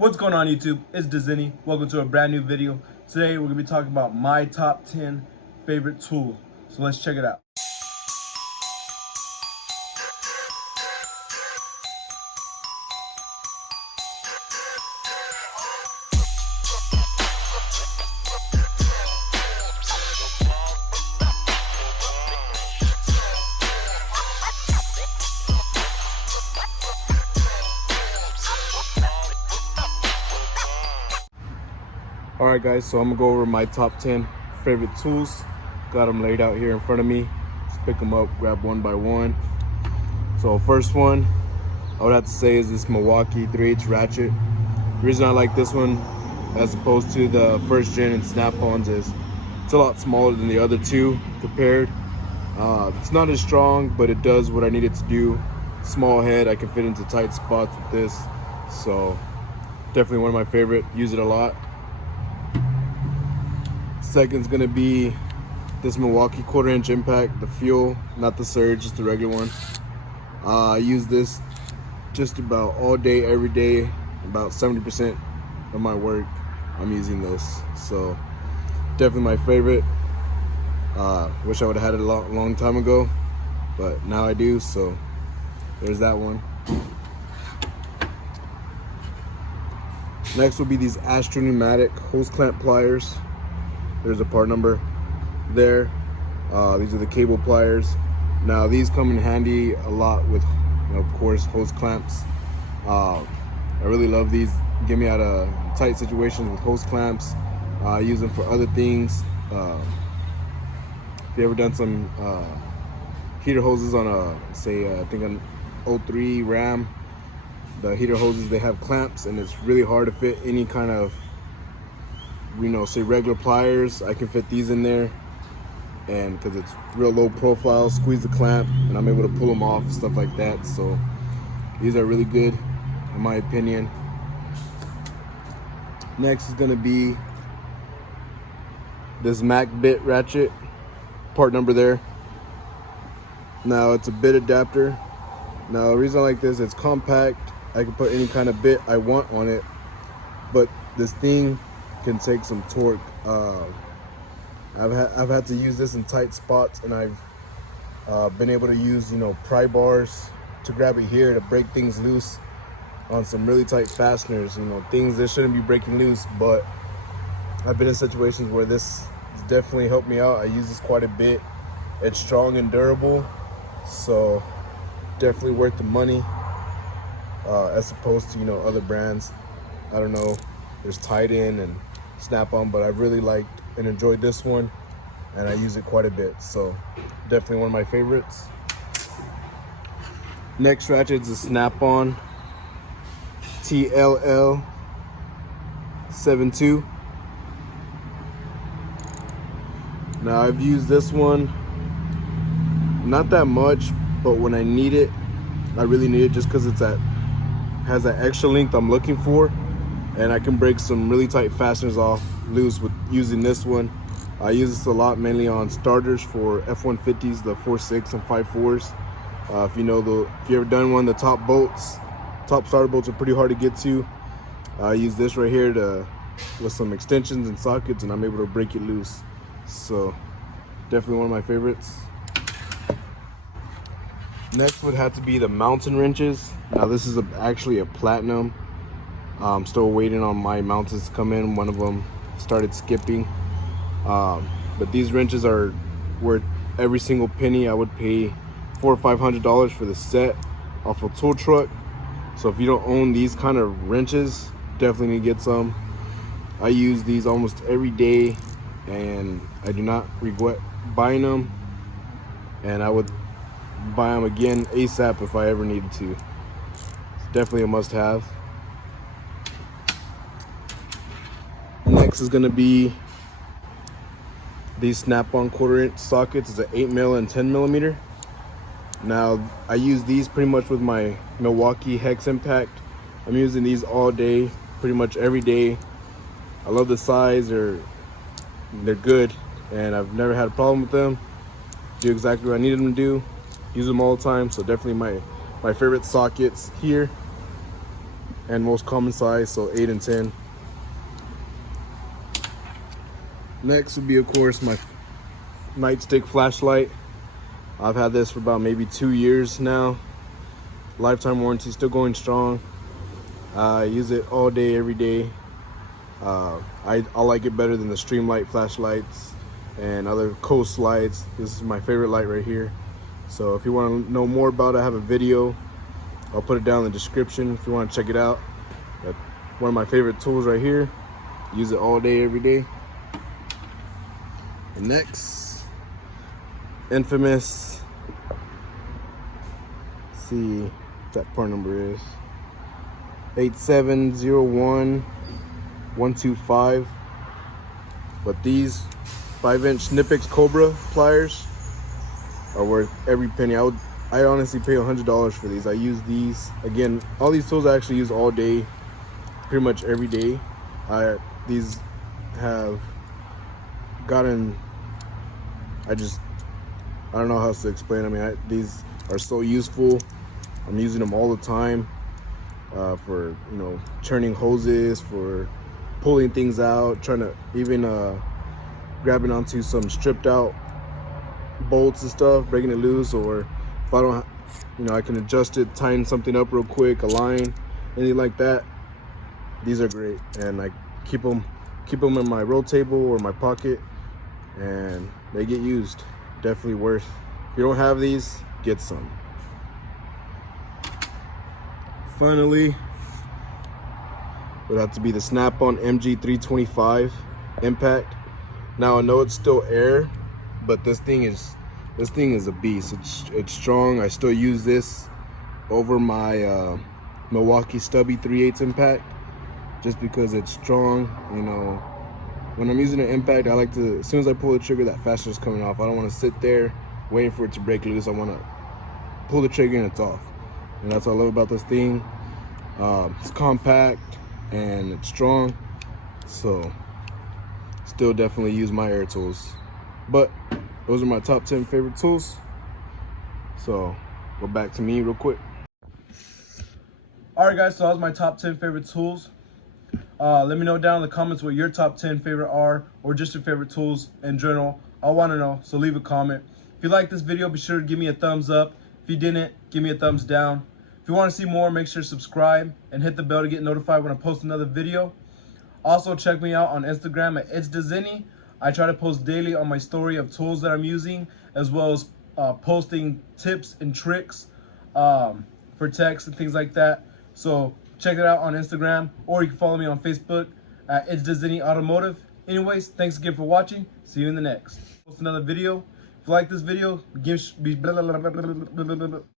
What's going on YouTube? It's Dizini. Welcome to a brand new video. Today we're going to be talking about my top 10 favorite tools. So let's check it out. Alright guys, so I'm going to go over my top 10 favorite tools. Got them laid out here in front of me. Just pick them up, grab one by one. So first one, I would have to say is this Milwaukee 3/8 ratchet. The reason I like this one as opposed to the first gen and Snap-ons is it's a lot smaller than the other two compared. It's not as strong, but it does what I need it to do. Small head, I can fit into tight spots with this. So definitely one of my favorite, use it a lot. Second's gonna be this Milwaukee 1/4" impact, the fuel, not the surge, just the regular one. I use this just about all day, every day. About 70% of my work, I'm using this. So definitely my favorite. Wish I would have had it a long time ago, but now I do. So there's that one. Next will be these Astro pneumatic hose clamp pliers. There's a part number there. These are the cable pliers. Now these come in handy a lot with, of course, hose clamps. I really love these. Get me out of tight situations with hose clamps. I use them for other things. If you ever done some heater hoses on a, say, I think an 03 Ram, the heater hoses, they have clamps, and it's really hard to fit any kind of, say regular pliers. I can fit these in there, and because it's real low profile, squeeze the clamp and I'm able to pull them off, stuff like that. So these are really good in my opinion. Next is going to be this Mac bit ratchet, part number there. Now it's a bit adapter. Now the reason I like this, it's compact. I can put any kind of bit I want on it, but this thing can take some torque. I've had to use this in tight spots, and I've been able to use pry bars to grab it here to break things loose on some really tight fasteners. Things that shouldn't be breaking loose, but I've been in situations where this has definitely helped me out. I use this quite a bit. It's strong and durable, so definitely worth the money as opposed to other brands. I don't know, there's Titan and Snap-on, but I really liked and enjoyed this one, and I use it quite a bit. So definitely one of my favorites. Next ratchet is a Snap-on TLL 72. Now I've used this one not that much, but when I need it, I really need it just because has that extra length I'm looking for, and I can break some really tight fasteners off loose with using this one. I use this a lot, mainly on starters for F-150s, the 4.6 and 5.4s. If you ever done one, the top starter bolts are pretty hard to get to. I use this right here with some extensions and sockets, and I'm able to break it loose. So definitely one of my favorites. Next would have to be the mountain wrenches. Now this is actually a platinum. I'm still waiting on my mountains to come in. One of them started skipping. But these wrenches are worth every single penny. I would pay $400 or $500 for the set off a tool truck. So if you don't own these kind of wrenches, definitely need to get some. I use these almost every day, and I do not regret buying them. And I would buy them again ASAP if I ever needed to. It's definitely a must-have. Next is going to be these Snap-on 1/4" sockets. It's an 8mm and 10mm. Now I use these pretty much with my Milwaukee hex impact. I'm using these all day, pretty much every day. I love the size. They're good, and I've never had a problem with them. Do exactly what I needed them to do. Use them all the time. So definitely my favorite sockets here. and most common size, so 8 and 10. Next would be, of course, my Nightstick Flashlight. I've had this for about maybe 2 years now. Lifetime warranty, still going strong. I use it all day, every day. I like it better than the Streamlight flashlights and other coast lights. This is my favorite light right here. So if you want to know more about it, I have a video. I'll put it down in the description if you want to check it out. But one of my favorite tools right here. Use it all day, every day. And next, infamous, let's see what that part number is, 8701125. But these 5-inch Nipix Cobra pliers are worth every penny. I honestly pay $100 for these. I use these, again, all these tools I actually use all day, pretty much every day. These have gotten, I don't know how else to explain. I mean, these are so useful. I'm using them all the time for, you know, churning hoses, for pulling things out, trying to even grabbing onto some stripped out bolts and stuff, breaking it loose, or if I don't, you know, I can adjust it, tighten something up real quick, a line, anything like that. These are great, and I keep them in my roll table or my pocket, and they get used. Definitely worth. If you don't have these, get some. Finally, would have to be the SnapOn MG325 Impact. Now I know it's still air, but this thing is a beast. It's strong. I still use this over my Milwaukee Stubby 3/8 Impact, just because it's strong. You know, when I'm using an Impact, I like to, as soon as I pull the trigger, that fastener's coming off. I don't want to sit there waiting for it to break loose. I want to pull the trigger and it's off. And that's what I love about this thing. It's compact and it's strong, so still definitely use my air tools. But those are my top 10 favorite tools. So go back to me real quick. Alright guys, so that was my top 10 favorite tools. Let me know down in the comments what your top 10 favorite are, or just your favorite tools in general. I want to know, so leave a comment. If you like this video, be sure to give me a thumbs up. If you didn't, give me a thumbs down. If you want to see more, make sure to subscribe and hit the bell to get notified when I post another video. Also, check me out on Instagram at itsdazini. I try to post daily on my story of tools that I'm using, as well as posting tips and tricks for text and things like that. So check it out on Instagram, or you can follow me on Facebook at itsdazini automotive. Anyways, thanks again for watching. See you in the next. Post another video. If you like this video,